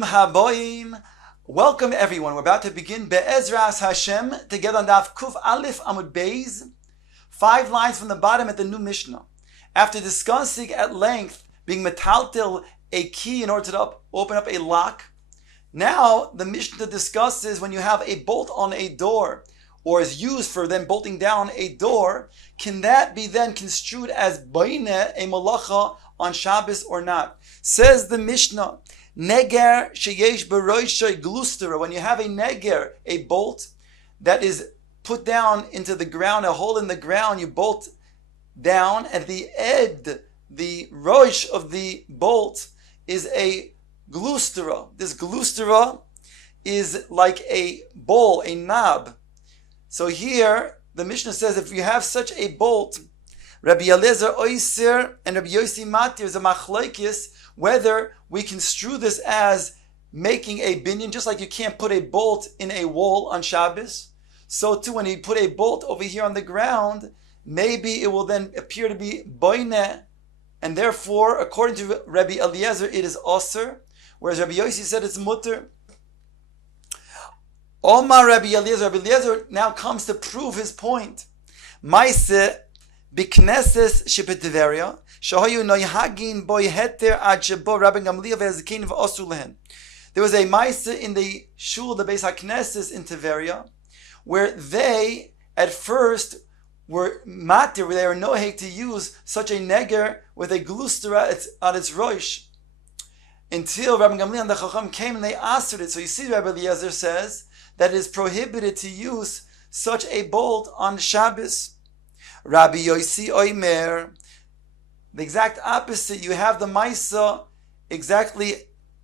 Bruchim Haboim. Welcome everyone. We're about to begin Be'ezras Hashem together on Daf Kuf Aleph Amud Beis. 5 lines from the bottom at the new Mishnah. After discussing at length being metaltil a key in order to open up a lock, now the Mishnah discusses when you have a bolt on a door or is used for then bolting down a door, can that be then construed as baine, a malacha on Shabbos or not? Says the Mishnah, Neger sheyesh beroishay glustera. When you have a neger, a bolt that is put down into the ground, a hole in the ground, you bolt down. At the ed, the roish of the bolt is a glustera. This glustera is like a bowl, a knob. So here, the Mishnah says if you have such a bolt, Rabbi Eliezer Oiser and Rabbi Yossi Matir is a machlokes whether we construe this as making a binyan, just like you can't put a bolt in a wall on Shabbos. So too, when you put a bolt over here on the ground, maybe it will then appear to be boine, and therefore, according to Rabbi Eliezer, it is osir, whereas Rabbi Yossi said it's mutter. Omar Rabbi Eliezer now comes to prove his point. Maise bikneses shepetiveria shahayu noyhagin boy heter ad shebo Rabbi Gamliel ve'ezkin v'osu lehen. There was a maise in the shul, the Beis HaKnesses in Tiveria, where they at first were matir, where they were noheg to use such a neger with a glustera on its roish, until Rabbi Gamliel and the Chacham came and they answered it. So you see, Rabbi Eliezer says that it is prohibited to use such a bolt on Shabbos. Rabbi Yossi Oimer, the exact opposite. You have the Maisa exactly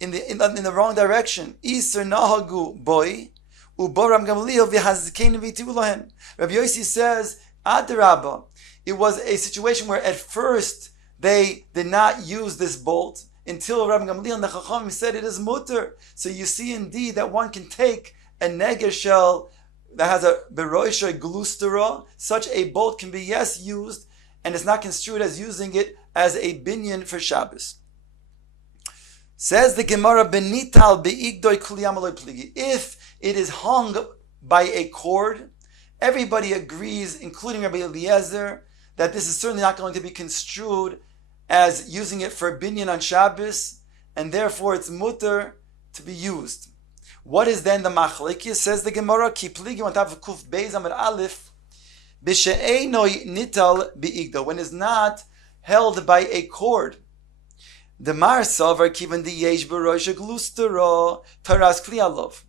in the wrong direction. Iser nahagu boy, uboram Gamliel v'hazkein v'tiu lahem. Rabbi Yossi says, Adarabba, it was a situation where at first they did not use this bolt until Rabbi Gamliel and the Chacham said it is mutter. So you see indeed that one can take a neger shell that has a beroisha glustera, such a bolt can be used, and it's not construed as using it as a binyan for Shabbos. Says the Gemara, Benital beigdoi kliyamaloy pligi. If it is hung by a cord, everybody agrees, including Rabbi Eliezer, that this is certainly not going to be construed as using it for binyan on Shabbos, and therefore it's mutter to be used. What is then the machlekes? Says the Gemara, Ki pligi on top of Kuf Beis Amud Aleph, B'she'enoi nital beigdo, when it's not held by a cord. The Mar Savar kiven the yesh b'rosh glustera taras kli alov.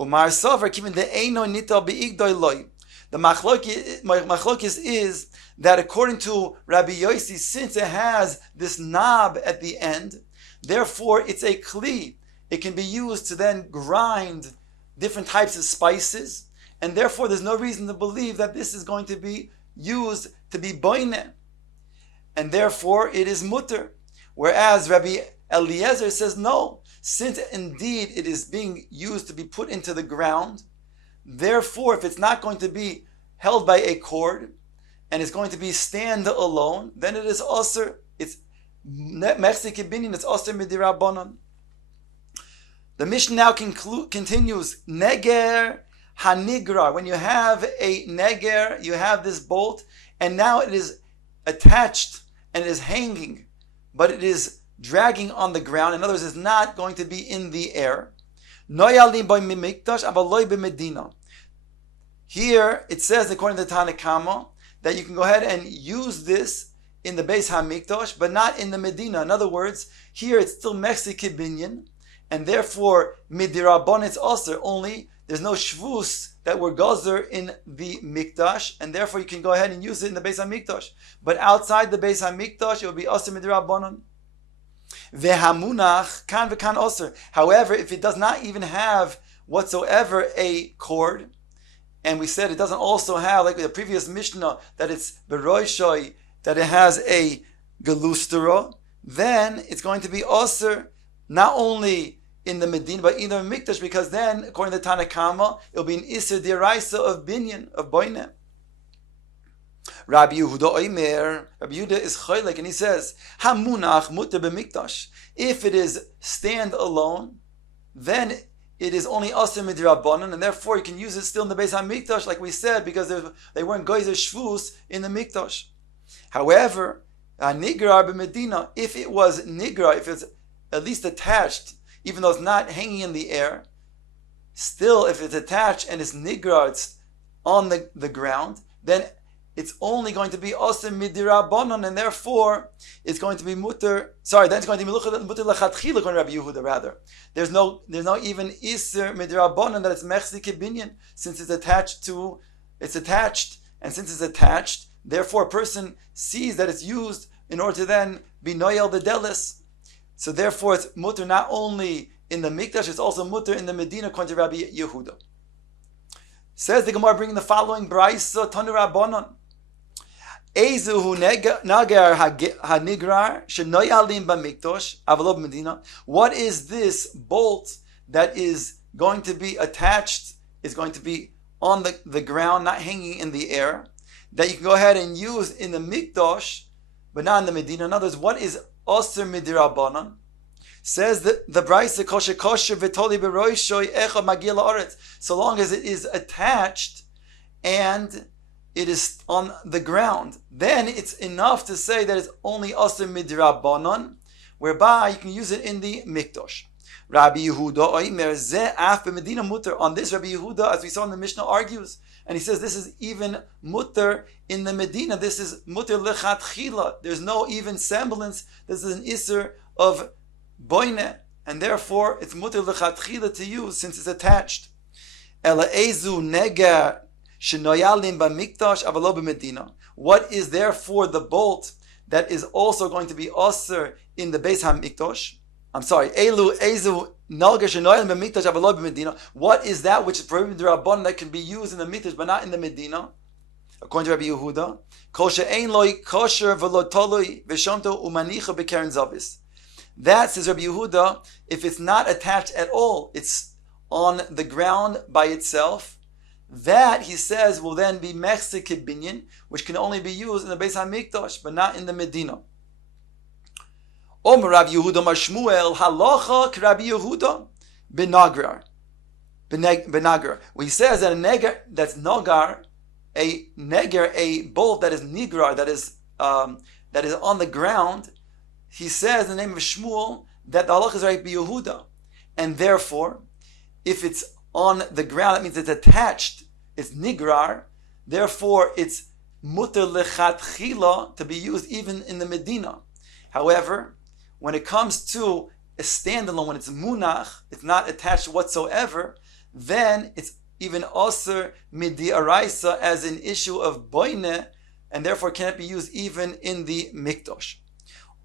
Umar Savar kiven the eino nital beigdo loy. The machlokes is that according to Rabbi Yossi, since it has this knob at the end, therefore it's a kli. It can be used to then grind different types of spices, and therefore there's no reason to believe that this is going to be used to be boine, and therefore it is mutter. Whereas Rabbi Eliezer says no, since indeed it is being used to be put into the ground, therefore if it's not going to be held by a cord and it's going to be stand alone, then it is osir. It's mechzik binyan. It's osir midirabanan. The Mishnah now continues, Neger hanigra. When you have a neger, you have this bolt, and now it is attached and it is hanging, but it is dragging on the ground. In other words, it's not going to be in the air. Here it says, according to the Tanakama, that you can go ahead and use this in the Beis HaMikdash, but not in the Medina. In other words, here it's still Mechzik Binyan, and therefore midirabon it's also only there's no shvus that were gazer in the mikdash, and therefore you can go ahead and use it in the Beis HaMikdash. But outside the Beis HaMikdash, it will be also midirabonon. Vehamunach kan v'kan osir. However, if it does not even have whatsoever a cord, and we said it doesn't also have, like the previous Mishnah, that it's beroishoi, that it has a galustera, then it's going to be osir not only in the Medina, but in the Mikdash, because then, according to the Tanakama, it will be an Isser Diraisa of Binyan, of Boine. Rabbi Yehuda Oimer, Rabbi Yehuda is Choylek, and he says, Hamunach muter b'mikdash. If it is stand alone, then it is only Asr Midrabanan, and therefore you can use it still in the Beis HaMikdash, like we said, because they weren't Geyser Shvus in the Mikdash. However, Nigrar b'Medina, if it was Nigrar, if it's at least attached, even though it's not hanging in the air, still if it's attached and it's Nigrar, it's on the ground, then it's only going to be Asr Midrabanan, and therefore it's going to be Mutter. Sorry, then it's going to be Mutter Lechatchila, according to Rabbi Yehuda. Rather, there's no even Isser Midrabanan that it's Mechzi Kibinyan, since it's attached, and since it's attached, therefore a person sees that it's used in order to then be Noyel the Delis. So therefore it's Mutter not only in the Mikdash, it's also Mutter in the Medina, according to Rabbi Yehuda. Says the Gemara, bringing the following Braisa Tanu Rabbanon. Ezuhu nagar hanigrar shenoyalim b'mikdosh avalob medina. What is this bolt that is going to be attached, is going to be on the ground, not hanging in the air, that you can go ahead and use in the mikdosh, but not in the medina? In other words, what is Osir Midrabanan? Says the Braisa kosher v'toli b'roishoy echa magil haaretz. So long as it is attached and it is on the ground, then it's enough to say that it's only Asr Midrabanan, whereby you can use it in the Mikdosh. Rabbi Yehuda oimer ze af b'Medina mutter. On this, Rabbi Yehuda, as we saw in the Mishnah, argues, and he says this is even mutter in the Medina. This is mutter lechatchila. There's no even semblance. This is an iser of boine, and therefore it's mutter lechatchila to use since it's attached. Ela ezu neger shenoyalim b'mikdash avalo b'Medina. What is therefore the bolt that is also going to be aser in the Beis HaMikdash? I'm sorry, elu ezu nalga shenoyalim b'mikdash avalo b'Medina. What is that which is prohibited Rabban that can be used in the Mikdash but not in the Medina? According to Rabbi Yehuda, kol she'ein loy kosher v'lo toloi v'shomto umanicha b'keren zavis. That, says Rabbi Yehuda, if it's not attached at all, it's on the ground by itself, that, he says, will then be mechse kibinyan, which can only be used in the Beis HaMikdash, but not in the Medina. Omer Rabbi Yehuda Mar Shmuel halacha k'Rabbi Yehuda b'nagrar. B'nagrar. He says that a neger that's nagar, a bolt that is nigrar, that is on the ground. He says in the name of Shmuel that the halacha is Rabbi Yehuda, and therefore, if it's on the ground, that means it's attached, it's nigrar, therefore it's mutter lechatchila to be used even in the Medina. However, when it comes to a standalone, when it's munach, it's not attached whatsoever, then it's even aser midi araisa as an issue of boine, and therefore cannot be used even in the mikdash.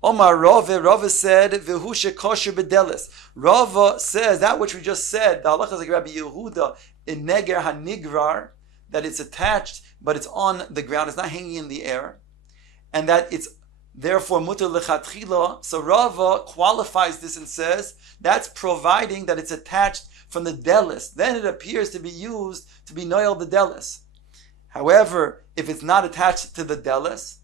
Omar Rava said, "V'hu kosher bedelis." Rava says that which we just said. The halacha is like Rabbi Yehuda in neger hanigrar, that it's attached, but it's on the ground. It's not hanging in the air, and that it's therefore muter lechatchila. So Rava qualifies this and says that's providing that it's attached from the delis. Then it appears to be used to be noel the delis. However, if it's not attached to the delis,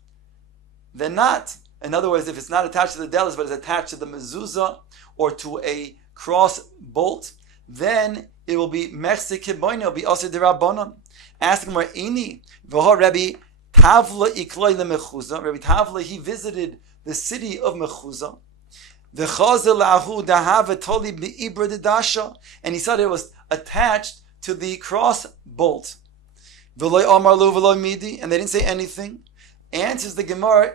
then not. In other words, if it's not attached to the delis, but it's attached to the mezuzah or to a cross bolt, then it will be mechse kiboin, it will be aser derabanan. Ask him where ini v'ho Rabbi Tavla ikloi leMechuzah. Rabbi Tavla, he visited the city of Mechuzah. V'chazel lahu dahava toli b'ibra dedasha, and he said it was attached to the cross bolt. V'loi amar lu v'loi midi, and they didn't say anything. Answers the Gemara,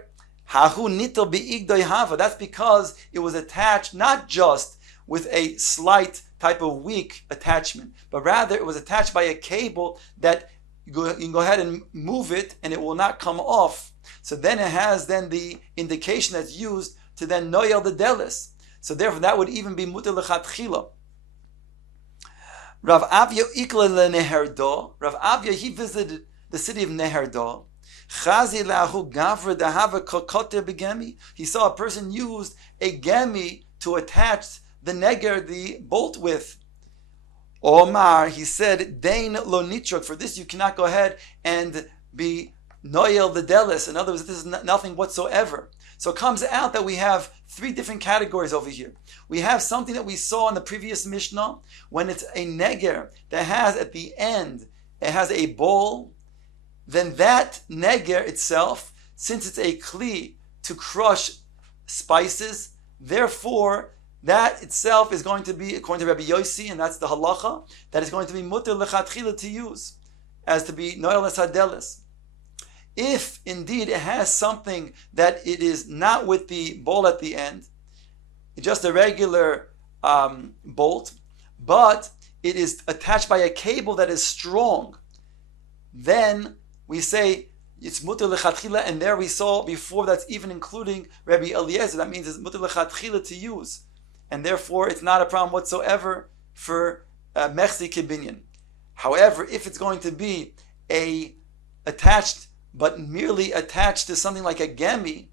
hahu nitel bi'igdoi hava. That's because it was attached not just with a slight type of weak attachment, but rather it was attached by a cable that you can go ahead and move it and it will not come off. So then it has then the indication that's used to then noyel the delis. So therefore that would even be muter lechatchila. Rav Avya ikla leneherdo. Rav Avya, he visited the city of Neherdo. Chazi lahu gavra dahava kokote begemi. He saw a person used a gemi to attach the neger, the bolt with. Omar, he said, Dain lo nitrok. For this you cannot go ahead and be noyel the delis. In other words, this is nothing whatsoever. So it comes out that we have three different categories over here. We have something that we saw in the previous Mishnah, when it's a neger that has at the end, it has a bowl, then that neger itself, since it's a kli to crush spices, therefore that itself is going to be, according to Rabbi Yossi, and that's the halacha, that is going to be mutter lechatchila to use, as to be noel hadelis. If indeed it has something that it is not with the bowl at the end, just a regular bolt, but it is attached by a cable that is strong, then we say it's mutter lechatchila, and there we saw before that's even including Rabbi Eliezer. That means it's mutter lechatchila to use, and therefore it's not a problem whatsoever for mechzi kibinyan. However, if it's going to be attached, but merely attached to something like a gemi,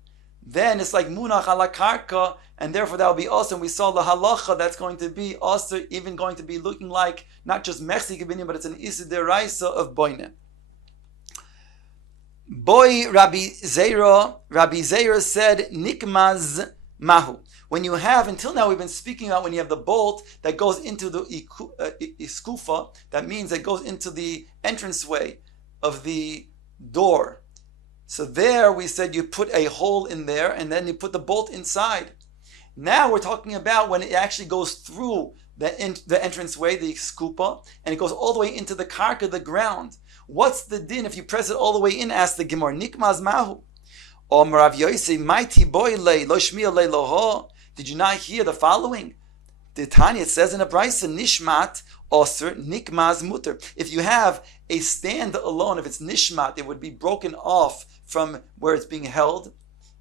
then it's like munach ala karka, and therefore that will be also. And we saw the halacha that's going to be also even going to be looking like not just mechzi kibinyan, but it's an issa deraisa of boine. Boy Rabbi Zera said nikmaz mahu. When you have, until now we've been speaking about when you have the bolt that goes into the iskufa, that means it goes into the entranceway of the door. So there we said you put a hole in there and then you put the bolt inside. Now we're talking about when it actually goes through the entranceway, the skupa, and it goes all the way into the karka, the ground. What's the din if you press it all the way in? Asked the Gemara. Nikmaz mahu. Or Rav Yosef, mighty boy lay lo shmiya lay loho. Did you not hear the following? The Tanya, it says in a brayso, nishmat osir nikmaz muter. If you have a stand alone, if it's nishmat, it would be broken off from where it's being held,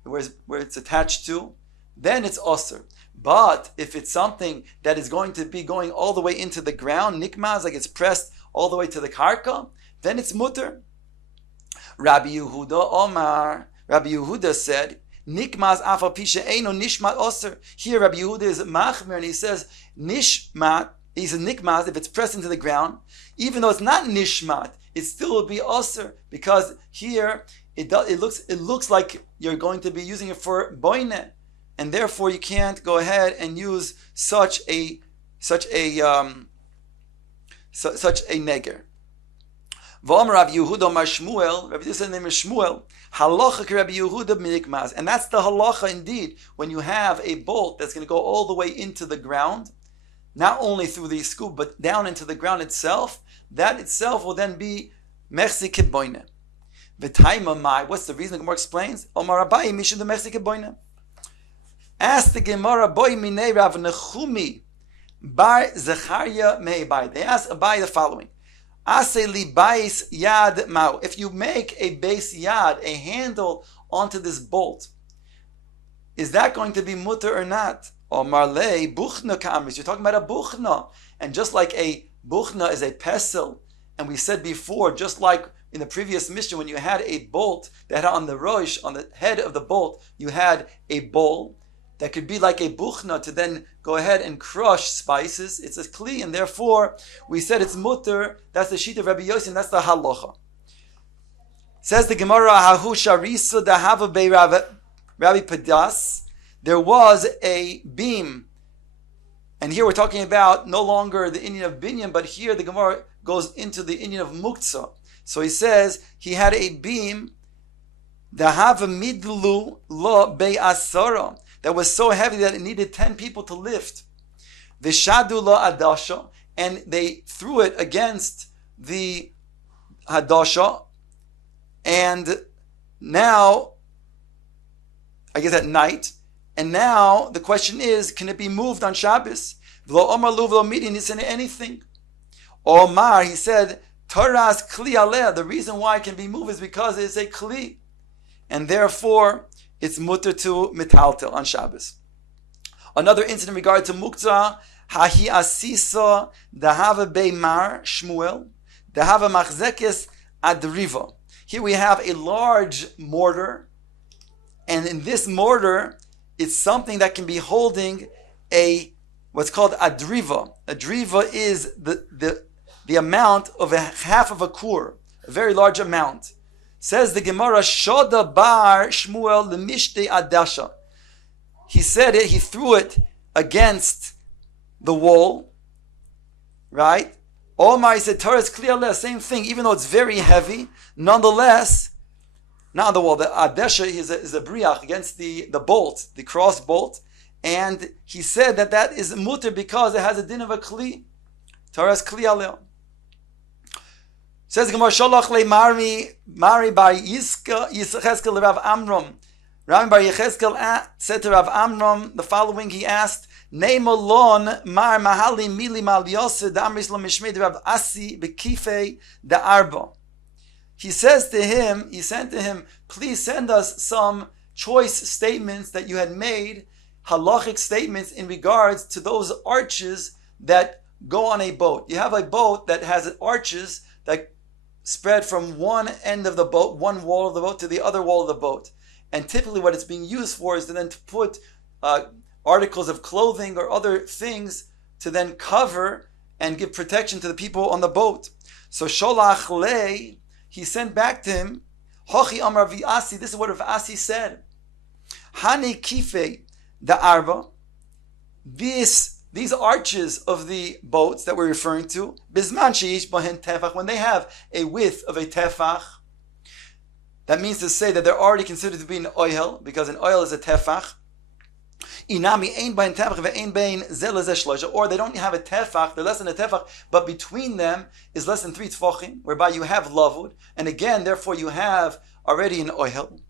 where it's attached to, then it's osir. But if it's something that is going to be going all the way into the ground, nikmaz, like it's pressed all the way to the karka, then it's muter. Rabbi Yehuda Omar, Rabbi Yehuda said, Nikmaz afal pisha eino nishmat osir. Here Rabbi Yehuda is machmer and he says nishmat. He says nikmaz if it's pressed into the ground, even though it's not nishmat, it still will be osir because here it looks like you're going to be using it for boine, and therefore you can't go ahead and use such a neger. V'omer Rav Yehuda Mar Shmuel, Rabbi Yehuda said the name is Shmuel, halacha Rabbi Yehuda minikmaz, and that's the halacha indeed. When you have a bolt that's going to go all the way into the ground, not only through the scoop but down into the ground itself, that itself will then be mechzi keboine. V'taima mai. What's the reason? The Gemara explains. Omar Abaye mishum the mechzi keboine. Ask the Gemara, boy minei Rav Nechumi bar Zechariah meibai. They ask Abaye the following. If you make a base yad, a handle onto this bolt, is that going to be mutter or not? Or marlei buchna kamris. You're talking about a buchna, and just like a buchna is a pesel, and we said before, just like in the previous mission, when you had a bolt that had on the rosh, on the head of the bolt, you had a bowl that could be like a buchna to then go ahead and crush spices. It's a kli, and therefore we said it's mutter. That's the sheet of Rabbi Yossi, and that's the halacha. Says the Gemara, Hahu Sharisa Dahava Bei Rabbi Padas. There was a beam, and here we're talking about no longer the Indian of binyan, but here the Gemara goes into the Indian of muktzah. So he says he had a beam, Dahava Midlu Lo Bei Asara, that was so heavy that it needed 10 people to lift. Vishadu lo adasha, and they threw it against the hadasha, and now, I guess at night, and now the question is, can it be moved on Shabbos? V'lo omar lu v'lo midin isn't anything. Omar, he said, Taras kli aleh, the reason why it can be moved is because it's a kli, and therefore it's mutter to metaltel on Shabbos. Another incident in regard to muktzah, hahi asisa dahava beimar Shmuel, dahava machzekes adriva. Here we have a large mortar, and in this mortar, it's something that can be holding what's called adriva. Adriva is the amount of half of a kur, a very large amount. Says the Gemara, Shoda bar Shmuel lemishte adasha. He said it, he threw it against the wall, right? Omar said, Taras Kliyaleh, same thing, even though it's very heavy, nonetheless, not on the wall, the adesha is a briach against the bolt, the cross bolt, and he said that is mutter because it has a din of a kli, Taras Kliyaleh. Says Gemara, Sholach le Mari bar Yecheskel le Rav Amram. Rabbi bar Yecheskel said to Rav Amram the following. He asked, Neimalon mar mahali mili mal yosed amris lo mishmei Rav Asi bekife da arba. He says to him, he sent to him, please send us some choice statements that you had made, halachic statements in regards to those arches that go on a boat. You have a boat that has arches that spread from one end of the boat, one wall of the boat, to the other wall of the boat. And typically what it's being used for is to then to put articles of clothing or other things to then cover and give protection to the people on the boat. So Sholach Le, he sent back to him, Hochi Amar Vi'asi, this is what Rav Asi said. Hani Kife da Arba, these arches of the boats that we're referring to, Bizman Sheish Bahen Tefach, when they have a width of a Tefach, that means to say that they're already considered to be an oil, because an oil is a Tefach. Inami ein bain tefach ve'ein bain zel lezeh shloisha, or they don't have a tefach, they're less than a tefach, but between them is less than 3 tefachim, whereby you have lavud, and again, therefore you have already an oil.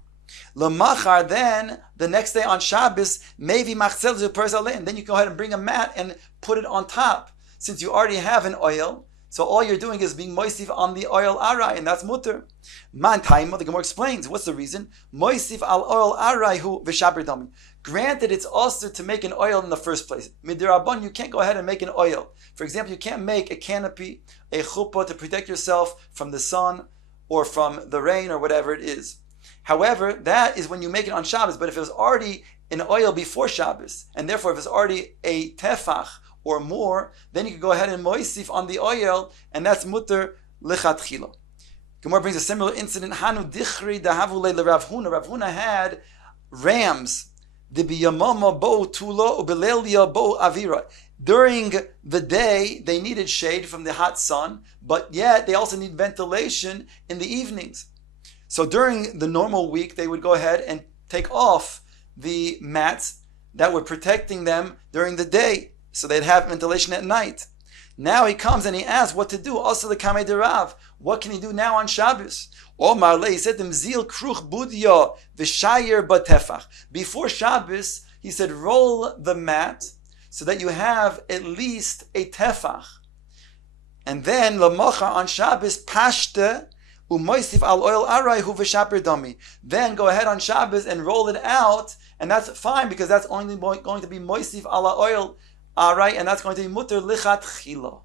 Lamachar, then the next day on Shabbos, maybe machzel zeperzalim, then you go ahead and bring a mat and put it on top, since you already have an oil. So all you're doing is being moisif on the oil arai, and that's mutter. Man taima, the Gemara explains, what's the reason? Moisif al oil arai hu v'shaber dami. Granted, it's also to make an oil in the first place. Midirabon, you can't go ahead and make an oil. For example, you can't make a canopy, a chuppah to protect yourself from the sun or from the rain or whatever it is. However, that is when you make it on Shabbos. But if it was already an oil before Shabbos, and therefore if it's already a tefach or more, then you can go ahead and moisif on the oil, and that's mutter lichatchila. Gemara brings a similar incident. Hanu dichri dahavule leRav Huna. Rav Huna had rams. During the day, they needed shade from the hot sun, but yet they also need ventilation in the evenings. So during the normal week, they would go ahead and take off the mats that were protecting them during the day, so they'd have ventilation at night. Now he comes and he asks what to do. Also the Kamei de Rav, what can he do now on Shabbos? Omar Le, he said to him, Zil kruch budya v'shayer batefach. Before Shabbos, he said, roll the mat so that you have at least a tefach. And then lamacha on Shabbos, pashte umoisif al oil arai hu v'shaper dami. Then go ahead on Shabbos and roll it out, and that's fine because that's only going to be moisif ala oil arai, and that's going to be mutter lichat chila.